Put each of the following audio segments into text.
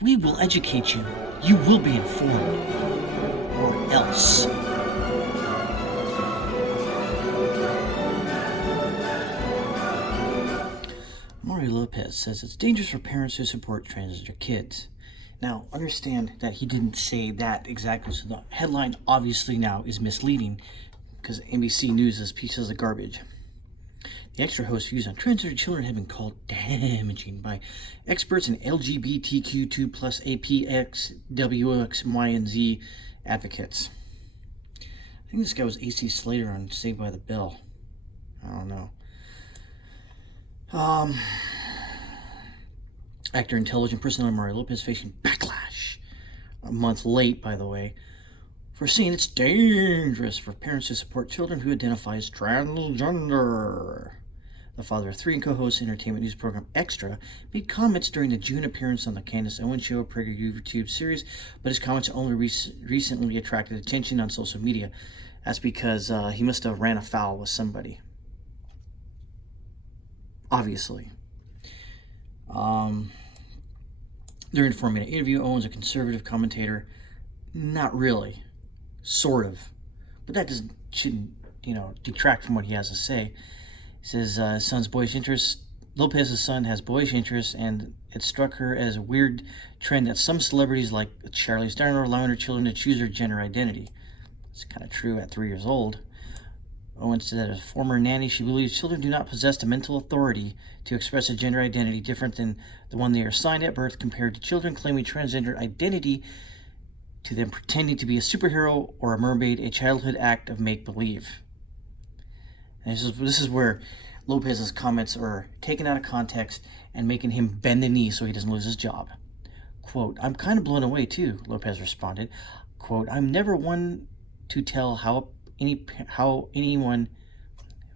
We will educate you. You will be informed. Or else. Mario Lopez says it's dangerous for parents who support transgender kids. Now, understand that he didn't say that exactly, so the headline obviously now is misleading because NBC News is pieces of garbage. The Extra host's views on transgender children have been called damaging by experts and LGBTQ2 plus APX, WX, Y, and Z advocates. I think this guy was AC Slater on Saved by the Bell. I don't know. Actor intelligent personality Mario Lopez facing backlash a month late, by the way, for saying it's dangerous for parents to support children who identify as transgender. The father of three and co-host entertainment news program Extra made comments during the June appearance on the Candace Owens Show Prager YouTube series, but his comments only recently attracted attention on social media. That's because he must have ran afoul with somebody. Obviously. During the 4-minute interview, Owens, a conservative commentator, not really, sort of, but that shouldn't detract from what he has to say. He says his son's boyish interests. Lopez's son has boyish interests, and it struck her as a weird trend that some celebrities like Charlize Theron are allowing their children to choose their gender identity. It's kind of true at 3 years old. Owens said that as a former nanny, she believes children do not possess the mental authority to express a gender identity different than the one they are assigned at birth, compared to children claiming transgender identity to them pretending to be a superhero or a mermaid, a childhood act of make-believe. And this is where Lopez's comments are taken out of context and making him bend the knee so he doesn't lose his job. Quote, "I'm kind of blown away too," Lopez responded. Quote, "I'm never one to tell how anyone,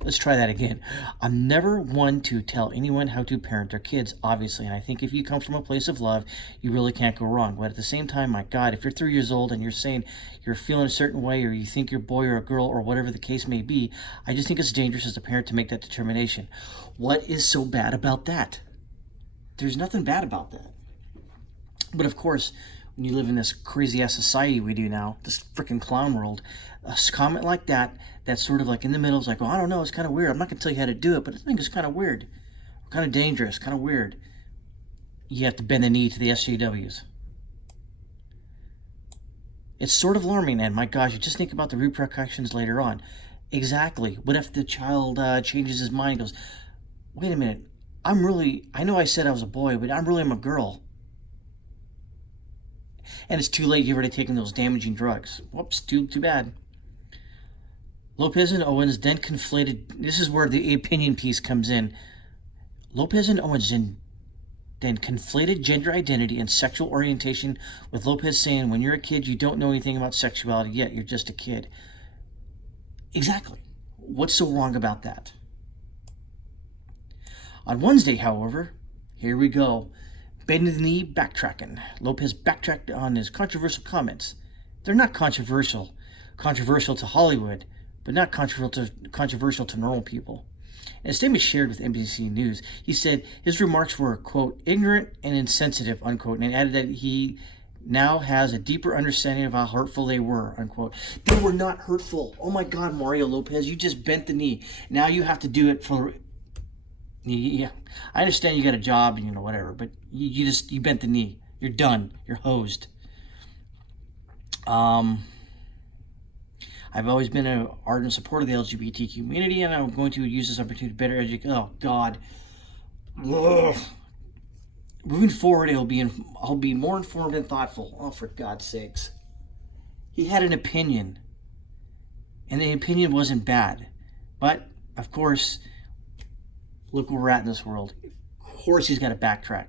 let's try that again. I'm never one to tell anyone how to parent their kids, obviously, and I think if you come from a place of love, you really can't go wrong. But at the same time, my God, if you're 3 years old and you're saying you're feeling a certain way, or you think you're a boy or a girl, or whatever the case may be, I just think it's dangerous as a parent to make that determination." What is so bad about that? There's nothing bad about that. But of course, when you live in this crazy-ass society we do now, this freaking clown world, a comment like that, that's sort of like in the middle, is like, well, I don't know, it's kind of weird. I'm not going to tell you how to do it, but I think it's kind of weird. Kind of dangerous, kind of weird. You have to bend the knee to the SJWs. It's sort of alarming, and my gosh, you just think about the repercussions later on. Exactly. What if the child changes his mind and goes, wait a minute, I know I said I was a boy, but I'm a girl. And it's too late, you've already taken those damaging drugs. Whoops, too bad. Lopez and Owens then conflated, this is where the opinion piece comes in. Lopez and Owens then conflated gender identity and sexual orientation, with Lopez saying, when you're a kid, you don't know anything about sexuality yet, you're just a kid. Exactly. What's so wrong about that? On Wednesday, however, here we go. Bending the knee, backtracking. Lopez backtracked on his controversial comments. They're not controversial. Controversial to Hollywood, but not controversial to normal people. In a statement shared with NBC News, he said his remarks were, quote, ignorant and insensitive, unquote, and added that he now has a deeper understanding of how hurtful they were, unquote. They were not hurtful. Oh my God, Mario Lopez, you just bent the knee. Now you have to do it for... Yeah, I understand you got a job and whatever, but you bent the knee. You're done. You're hosed. I've always been an ardent supporter of the LGBTQ community, and I'm going to use this opportunity to better educate. Oh God. Ugh. Moving forward, I'll be more informed and thoughtful. Oh, for God's sakes. He had an opinion, and the opinion wasn't bad, but of course, look where we're at in this world. Of course he's got to backtrack.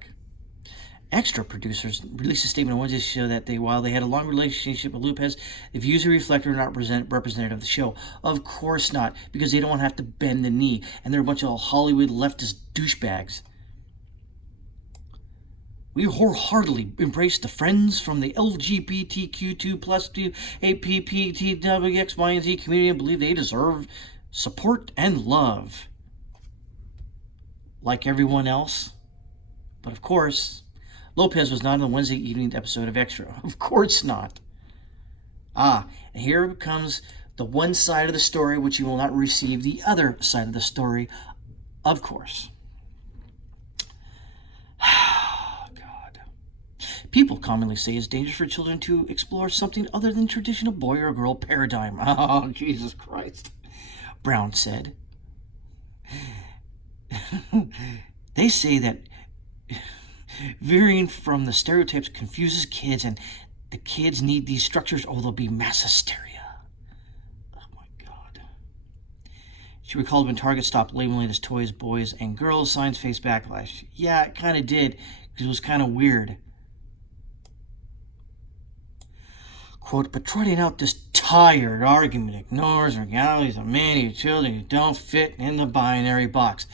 Extra producers released a statement on Wednesday to show that while they had a long relationship with Lopez, the views he reflected were not representative of the show. Of course not, because they don't want to have to bend the knee, and they're a bunch of Hollywood leftist douchebags. We wholeheartedly embrace the friends from the LGBTQ2 plus APPTWX, Y, and Z community and believe they deserve support and love, like everyone else. But of course, Lopez was not in the Wednesday evening episode of Extra. Of course not. And here comes the one side of the story which you will not receive the other side of the story, of course. God. People commonly say it's dangerous for children to explore something other than traditional boy or girl paradigm. Oh, Jesus Christ. Brown said. They say that veering from the stereotypes confuses kids, and the kids need these structures or there'll be mass hysteria. Oh my God. She recalled when Target stopped labeling as toys, boys, and girls, signs faced backlash. Yeah, it kind of did, because it was kind of weird. Quote, but trotting out this tired argument ignores the realities of many children who don't fit in the binary box.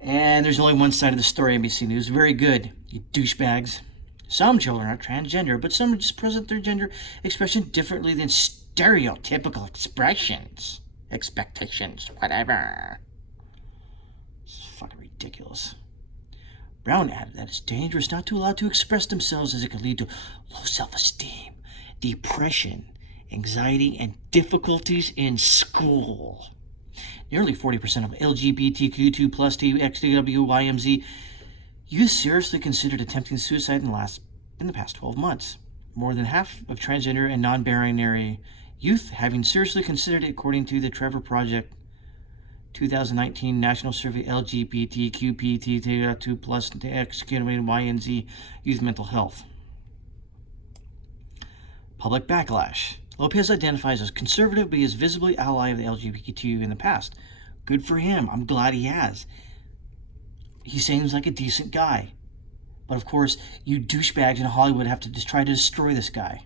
And there's only one side of the story, NBC News. Very good, you douchebags. Some children are transgender, but some just present their gender expression differently than stereotypical expressions. Expectations, whatever. It's fucking ridiculous. Brown added that it's dangerous not to allow to express themselves, as it could lead to low self-esteem, depression, anxiety, and difficulties in school. Nearly 40% of LGBTQ2 plus TXWYMZ youth seriously considered attempting suicide in the past 12 months. More than half of transgender and non-binary youth having seriously considered it, according to the Trevor Project 2019 National Survey LGBTQPT2 plus TXWYMZ youth mental health. Public backlash. Lopez identifies as conservative, but he is visibly ally of the LGBTQ in the past. Good for him. I'm glad he has. He seems like a decent guy. But of course, you douchebags in Hollywood have to just try to destroy this guy.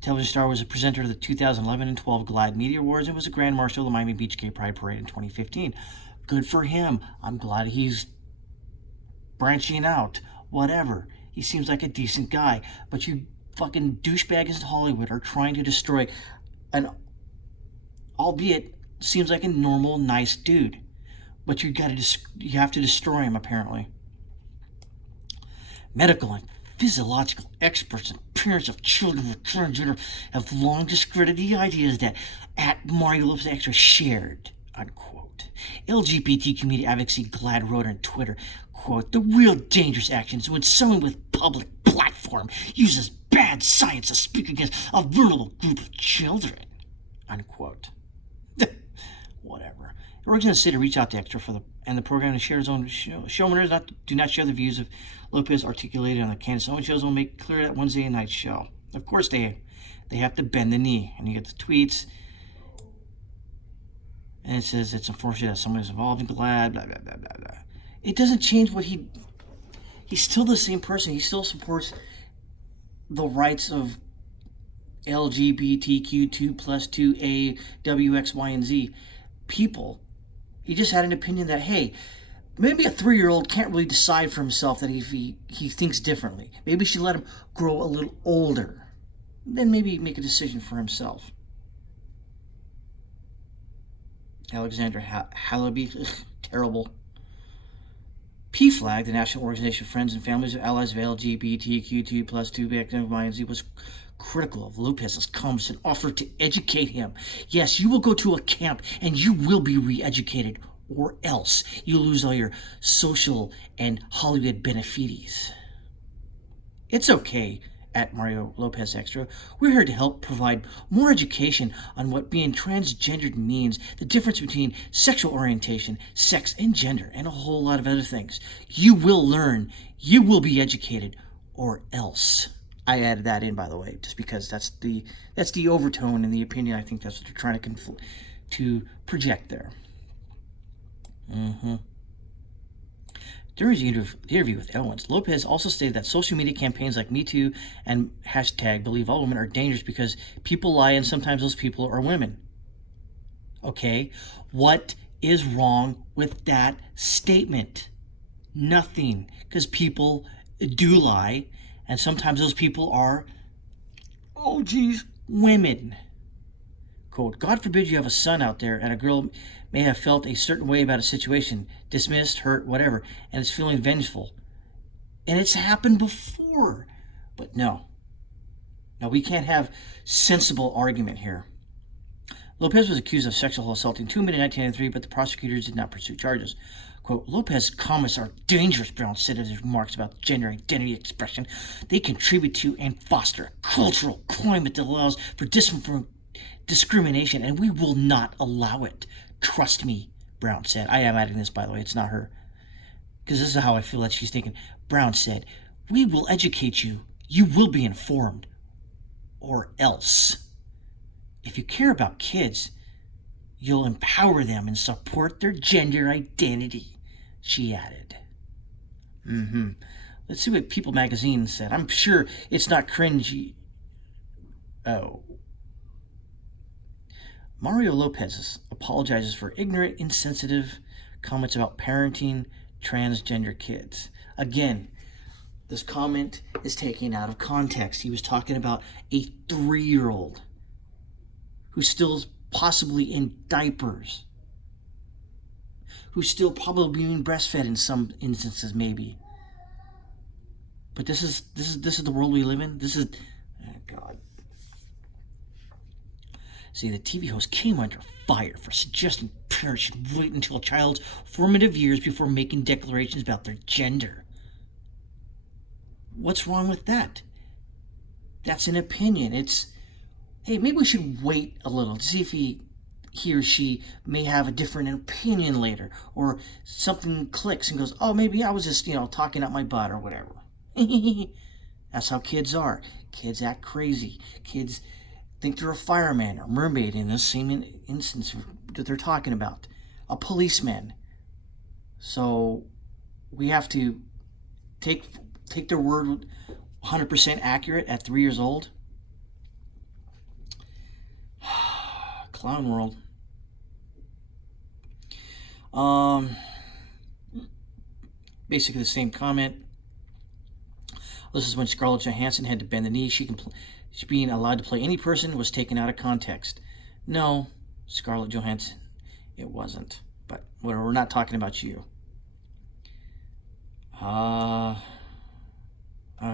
Television star was a presenter of the 2011 and 12 GLAAD Media Awards and was a Grand Marshal of the Miami Beach Gay Pride Parade in 2015. Good for him. I'm glad he's branching out. Whatever. He seems like a decent guy. But you fucking douchebags in Hollywood are trying to destroy an, albeit seems like a normal, nice dude, but you have to destroy him apparently. Medical and physiological experts and parents of children with transgender have long discredited the ideas that at Mario Lopez Extra shared, unquote. LGBT community advocacy GLAAD wrote on Twitter, quote, the real dangerous action is when someone with public platform uses bad science to speak against a vulnerable group of children, unquote. Whatever. The organization said to reach out to Extra and the program to share his own show. Showrunners do not share the views of Lopez articulated on the Candace Owens shows. Will make clear that Wednesday night show. Of course, they have to bend the knee, and you get the tweets, and it says it's unfortunate that someone is involved in GLAAD. Blah blah blah blah blah. It doesn't change what he's still the same person. He still supports the rights of LGBTQ2 plus 2A, W, X, Y, and Z people. He just had an opinion that, hey, maybe a 3-year-old can't really decide for himself that he thinks differently. Maybe we should let him grow a little older. Then maybe make a decision for himself. Alexander Halaby, terrible. PFLAG, the National Organization of Friends and Families of Allies of LGBTQ2 plus 2B, was critical of Lopez's comments and offered to educate him. Yes, you will go to a camp and you will be re-educated, or else you lose all your social and Hollywood benefites. It's okay, at Mario Lopez Extra. We're here to help provide more education on what being transgendered means, the difference between sexual orientation, sex, and gender, and a whole lot of other things. You will learn. You will be educated, or else. I added that in, by the way, just because that's the overtone in the opinion. I think that's what they're trying to project there. During his interview with Owens, Lopez also stated that social media campaigns like #MeToo and #Believe All Women are dangerous because people lie and sometimes those people are women. Okay, what is wrong with that statement? Nothing, because people do lie and sometimes those people are, women. Quote, God forbid you have a son out there and a girl may have felt a certain way about a situation, dismissed, hurt, whatever, and is feeling vengeful. And it's happened before. But no, we can't have sensible argument here. Lopez was accused of sexual assaulting 2 men in 1993, but the prosecutors did not pursue charges. Quote, Lopez's comments are dangerous, Brown said in his remarks about gender identity expression. They contribute to and foster a cultural climate that allows for discrimination, and we will not allow it. Trust me, Brown said. I am adding this, by the way. It's not her. Because this is how I feel that she's thinking. Brown said, we will educate you. You will be informed. Or else. If you care about kids, you'll empower them and support their gender identity, she added. Let's see what People magazine said. I'm sure it's not cringy. Oh. Mario Lopez apologizes for ignorant, insensitive comments about parenting transgender kids. Again, this comment is taken out of context. He was talking about a 3-year-old who's still possibly in diapers, who's still probably being breastfed in some instances, maybe. But this is the world we live in. This is, oh God. See, the TV host came under fire for suggesting parents should wait until a child's formative years before making declarations about their gender. What's wrong with that? That's an opinion. It's, hey, maybe we should wait a little to see if he or she may have a different opinion later, or something clicks and goes, oh, maybe I was just, talking out my butt or whatever. That's how kids are. Kids act crazy. Kids think they're a fireman or mermaid in this same instance that they're talking about. A policeman. So we have to take their word 100% accurate at 3 years old. Clown world. Basically the same comment. This is when Scarlett Johansson had to bend the knee. She being allowed to play any person was taken out of context. No, Scarlett Johansson, it wasn't. But we're not talking about you.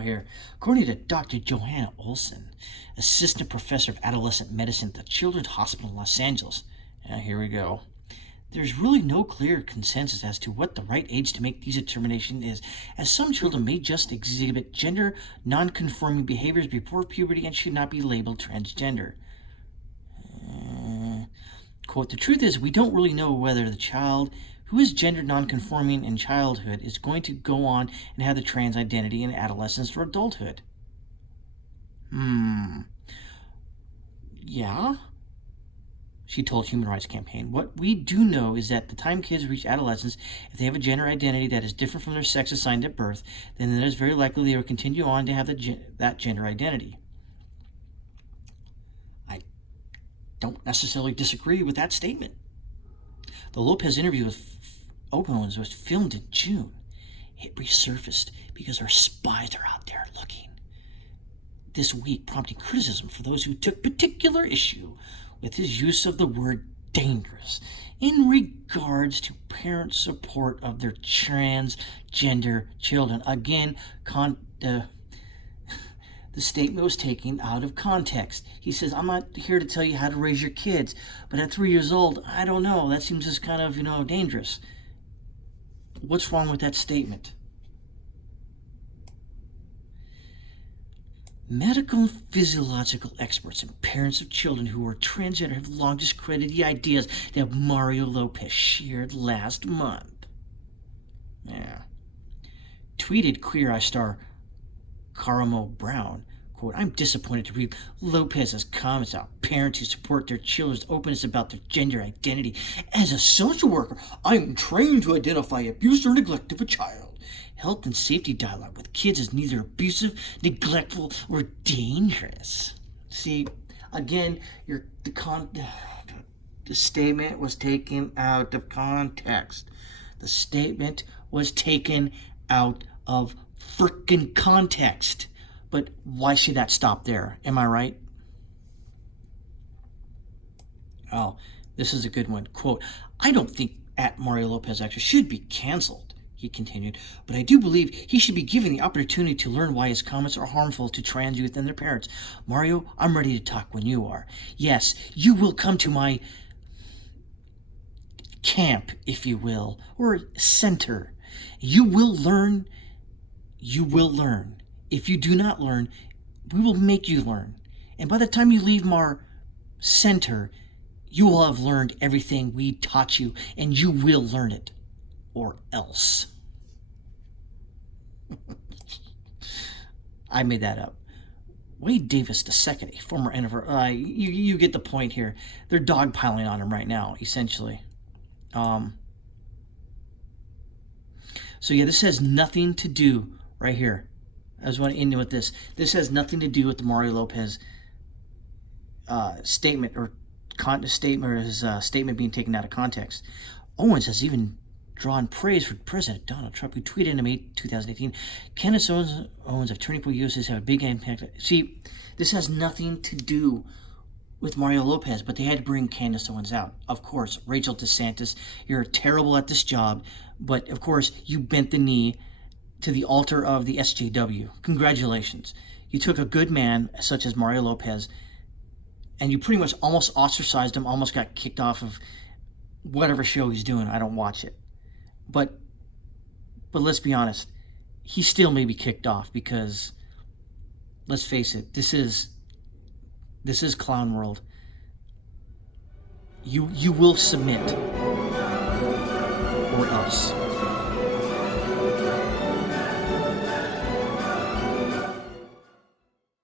Here. According to Dr. Johanna Olson, assistant professor of adolescent medicine at the Children's Hospital in Los Angeles. Here we go. There's really no clear consensus as to what the right age to make these determinations is, as some children may just exhibit gender non-conforming behaviors before puberty and should not be labeled transgender. Quote, the truth is we don't really know whether the child who is gender non-conforming in childhood is going to go on and have the trans identity in adolescence or adulthood. Yeah? She told Human Rights Campaign. What we do know is that the time kids reach adolescence, if they have a gender identity that is different from their sex assigned at birth, then it is very likely they will continue on to have that gender identity. I don't necessarily disagree with that statement. The Lopez interview with Opens was filmed in June. It resurfaced because our spies are out there looking this week, prompting criticism for those who took particular issue with his use of the word dangerous in regards to parent support of their transgender children. Again, the statement was taken out of context. He says, I'm not here to tell you how to raise your kids, but at 3 years old, I don't know. That seems just kind of, dangerous. What's wrong with that statement? Medical and physiological experts and parents of children who are transgender have long discredited the ideas that Mario Lopez shared last month. Tweeted Queer Eye star Caramo Brown, quote, I'm disappointed to read Lopez's comments about parents who support their children's openness about their gender identity. As a social worker, I am trained to identify abuse or neglect of a child. Health and safety dialogue with kids is neither abusive, neglectful, or dangerous. See, again, the statement was taken out of context. The statement was taken out of frickin' context. But why should that stop there? Am I right? Oh, this is a good one. Quote, I don't think at Mario Lopez actually should be canceled. he continued, but I do believe he should be given the opportunity to learn why his comments are harmful to trans youth and their parents. Mario, I'm ready to talk when you are. Yes, you will come to my camp, if you will, or center. You will learn. You will learn. If you do not learn, we will make you learn. And by the time you leave our center, you will have learned everything we taught you, and you will learn it. Or else. I made that up. Wade Davis II, a former NFL, you get the point here. They're dogpiling on him right now, essentially. So yeah, this has nothing to do, right here. I just want to end with this. This has nothing to do with the Mario Lopez statement or his statement being taken out of context. Owens has even drawn praise for President Donald Trump, who tweeted in May 2018, Candace Owens of Turning Point USA have a big impact. See, this has nothing to do with Mario Lopez, but they had to bring Candace Owens out. Of course, Rachel DeSantis, you're terrible at this job, but of course, you bent the knee to the altar of the SJW. Congratulations. You took a good man, such as Mario Lopez, and you pretty much almost ostracized him, almost got kicked off of whatever show he's doing. I don't watch it. But let's be honest, he still may be kicked off because, let's face it, this is clown world. You will submit or else.